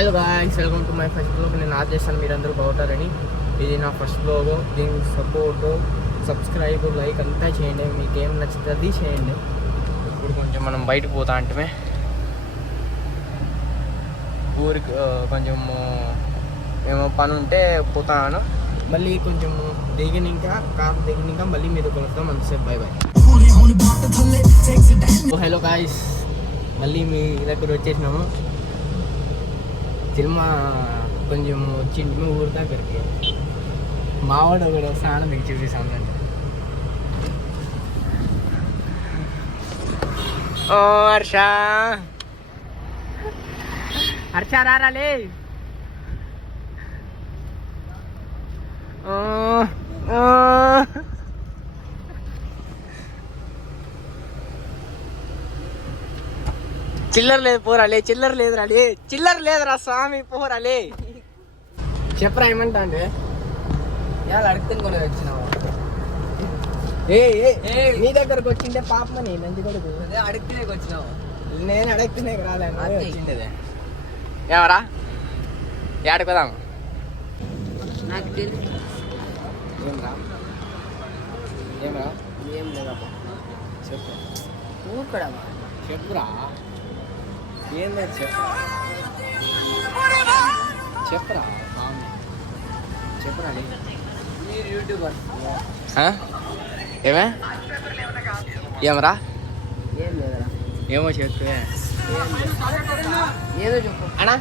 Hello guys, welcome to my first blog. నేను ఆదేశాను మీరందరూ బాగుంటారని. ఇది నా ఫస్ట్ బ్లాగ్. దీనికి సపోర్ట్, సబ్స్క్రైబ్, లైక్ అంతా చేయండి. మీకు ఏం నచ్చుతుంది చేయండి. ఇప్పుడు కొంచెం మనం బయటకు పోతా అంటే ఊరికి కొంచెం ఏమో పని ఉంటే పోతాను. మళ్ళీ కొంచెం కార్ దిగినాక మళ్ళీ మీరు కలుస్తాం. అంతసేపు బాయ్ బాయ్. హలో గాయ్స్, మళ్ళీ మీ దగ్గర వచ్చేసినాము. సినిమా కొంచెం వచ్చింది ఊరి దగ్గరికి. మావాడు కూడా వస్తాను, మీకు చూపిస్తాను అంటే. ఓ హర్ష హర్ష రాలే. చిల్లర లేదు పోరాలే, చిల్లర లేదు రాలే, చిల్లర లేదురా స్వామి పోరాలే. చెప్పరా ఏమంటా అంటే ఇవాళ అడుగుతుంది కూడా వచ్చినావు. నీ దగ్గరకు వచ్చింటే పాపమని నంది కొడుకు అడుగుతూనే వచ్చినావు. నేను అడుగుతూనే రాలే వచ్చిండేదే. ఏమరా ఏడకు పోదాం? నాకు తెలుసు. ఏమరా ఏమరా ఏం లేదా చెప్పు. ఊరుకోడా చెప్పురా. ఏం లేదు చెప్పరా చెప్పరా. మీరు యూట్యూబర్ ఏమే ఏమరా? ఏం లేదురా. ఏమో చెప్పు. ఏదో చెప్పు అన్నా.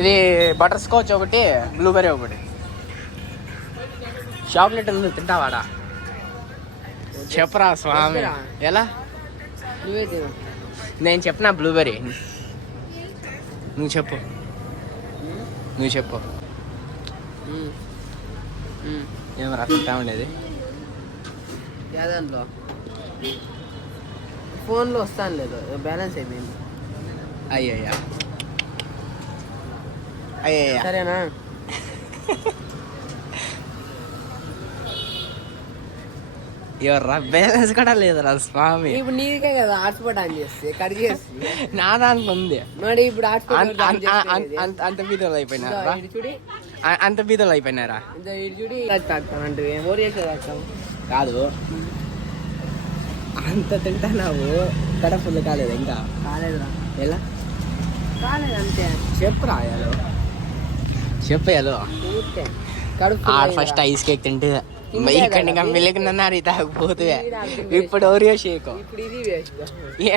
ఇది బటర్ స్కాచ్ ఒకటి, బ్లూబెర్రీ ఒకటి. చాక్లెట్ ఉంది, తింటావాడా? చెప్పరా స్వామి. ఎలా? నువ్వే తిను. నేను చెప్పిన బ్లూబెర్రీ, నువ్వు చెప్పు. నువ్వు చెప్పు. ఏమరా తింటా ఉండేది? దాంట్లో ఫోన్లో వస్తాను లేదు, బ్యాలెన్స్ అయిపోయింది. అయ్యయ్యా అయ్యయ్యా సరేనా? ఎవర్రా బ్యాలెన్స్ కూడా లేదురా స్వామి. ఇప్పుడు నీకే కదా హాట్స్పాట్ ఆన్ చేస్తే కట్ చేసి నా దాంట్లో ఉంది. మరి ఇప్పుడు అంత బీదలు అయిపోయినారా? అంత బీదలు అయిపోయినారా? కాదు, అంత తింటావు కడపలు కాలేదు ఇంకా? కాలేదురా. ఎలా కాలేదు? అంతే చెప్పురా. చెప్పేయాలో ఫస్ట్ ఐస్ కేక్ తింటే ఇక్కడ మిల్క్ నన్నారు తాగకపోతే ఇప్పుడు ఓరియో షేక్.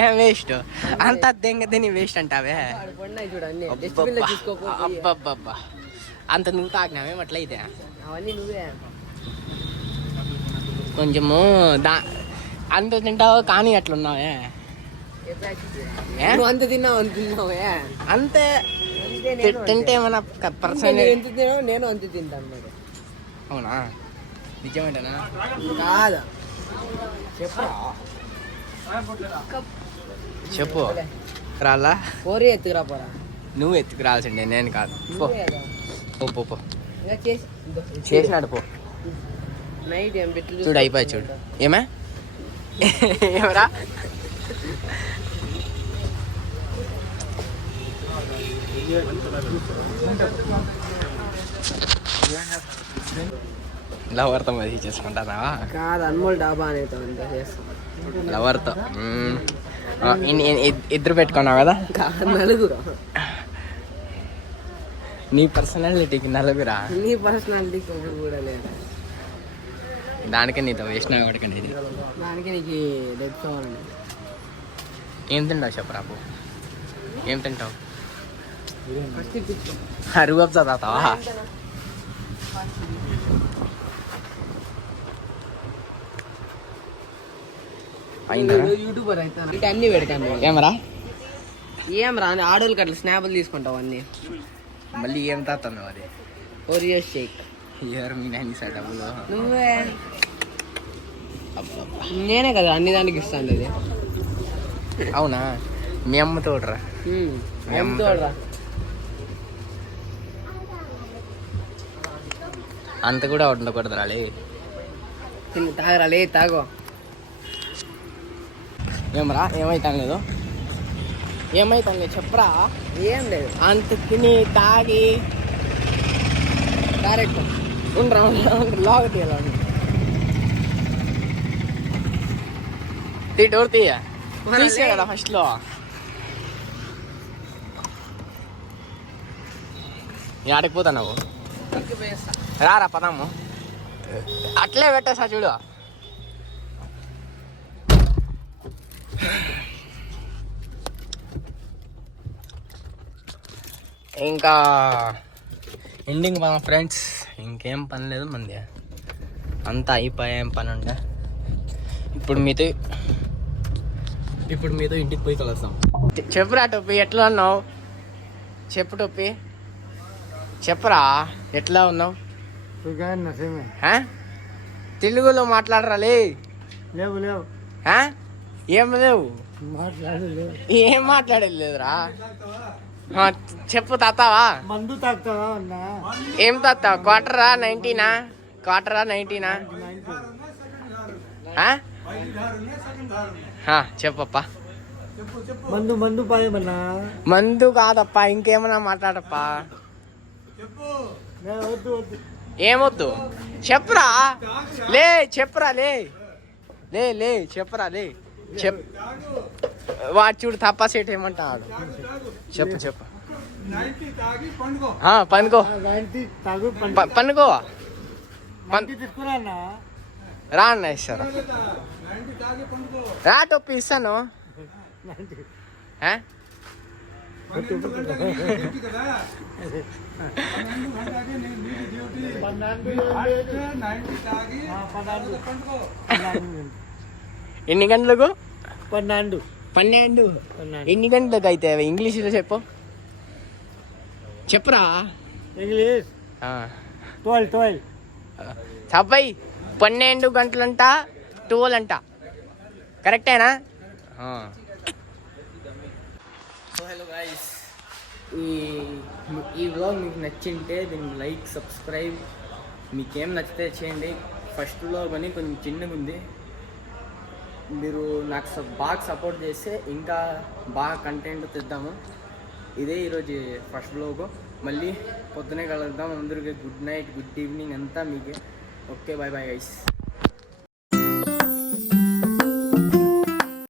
ఏం వేస్ట్? అంత దెంగ తిని వేస్ట్ అంటావే? అబ్బబ్బబ్బా, అంత నువ్వు తాగినావే అట్లయితే? అవన్నీ నువ్వే కొంచెము అంత తింటావు కానీ అట్లున్నావే. అంత తిన్నావే అంతే. తింటే ఏమన్నా పర్సెంట్ నేను అంత తింటాను. అవునా? నిజమేంటనా? కాదా? చెప్పు రాలా? పోరే ఎత్తుకురా పోరా. నువ్వు ఎత్తుకురాల్సిండే, నేను కాదు. పో పో చేసినాడు పో. నైట్ ఏం పెట్టి చూడు, అయిపోయి చూడు. ఏమే ఏమరా? లవర్తో మరీ చేసుకుంటారా? కాదు, అన్మోల్ డాబా అనేది లవర్తో. ఇద్దరు పెట్టుకున్నావు కదా? నలుగురు. నీ పర్సనాలిటీకి నలుగురా? నీ పర్సనాలిటీకి కూడా లేదు. దానికే నీతో వేసిన ఒకటికండి. దానికి నీకు తెచ్చుకోవాలండి. ఏం తింటావు చెప్పరా? ఏం తింటావు? రూబ్ చదువుతావా? యూట్యూబర్ అయితే అన్ని పెడతాను. ఏమరా? ఏమరా ఆడోళ్ళకి అట్లా స్నాప్లు తీసుకుంటావు అన్ని. మళ్ళీ ఏం తాతున్నావు? అది ఓరియో షేక్. నువ్వే నేనే కదా అన్ని దానికి ఇస్తాను. అది అవునా? మీ అమ్మ తోడరా? తోడరా? అంత కూడా ఉండకూడదు రాలే. తాగరాలే, తాగో. ఏమరా ఏమైతాం లేదు? ఏమైతుంది చెప్పరా? ఏం లేదు, అంత తిని తాగి కరెక్ట్. ఉండరా లాగతి ఎలా డోర్ తీయ తీసే కదా ఫస్ట్లో. ఆడికి పోతున్నావు రారా పదాము. అట్లే పెట్టేసా చూడు. ఇంకా ఎండింగ్ మన ఫ్రెండ్స్, ఇంకేం పని లేదు మంది, అంతా అయిపోయా. ఏం పని ఉండే ఇప్పుడు మీతో ఇంటికి పోయి కలుస్తాం. చెప్పురా టొప్పి, ఎట్లా ఉన్నావు? చెప్పు టొప్పి, చెప్పరా ఎట్లా ఉన్నావు? తెలుగులో మాట్లాడరా? లేవు లేవు, ఏం లేవు, ఏం మాట్లాడేది లేదురా. చెప్పు తాతావా? మందు తాగుతావా? ఏం తాతావా? క్వార్టరా 90నా? క్వార్టరా 90నా? చెప్పప్పా. మందు మందు పాయమన్నా. మందు కాదప్పా, ఇంకేమన్నా మాట్లాడప్పా. వద్దు వద్దు, ఏమొద్దు చెప్పురా. చెప్పురా లే చెప్పురా వాడు చూడు తప్ప సేట్ ఏమంటాడు. చెప్పు పనుకో రా అన్న, ఇస్తారా? రా టొప్పి ఇస్తాను. ఎన్ని గంటలకు? 12. ఎన్ని గంటలకు అయితే ఇంగ్లీష్లో చెప్పురా. ఇంగ్లీష్ 12. సబ్బాయి 12 గంటలంట, 12 అంట. కరెక్టేనా? సో హలో గైస్, ఈ వ్లాగ్ మీకు నచ్చింటే దీన్ని లైక్, సబ్స్క్రైబ్, మీకేం నచ్చితే చేయండి. ఫస్ట్ వ్లాగ్ అని కొంచెం చిన్నగా ఉంది, మీరు నాకు బాగా సపోర్ట్ చేస్తే ఇంకా బాగా కంటెంట్ తెద్దాము. ఇదే ఈరోజు ఫస్ట్ వ్లాగ్. మళ్ళీ పొద్దునే కలుద్దాం. అందరికీ గుడ్ నైట్, గుడ్ ఈవినింగ్ అంతా మీకే. Okay, bye bye guys.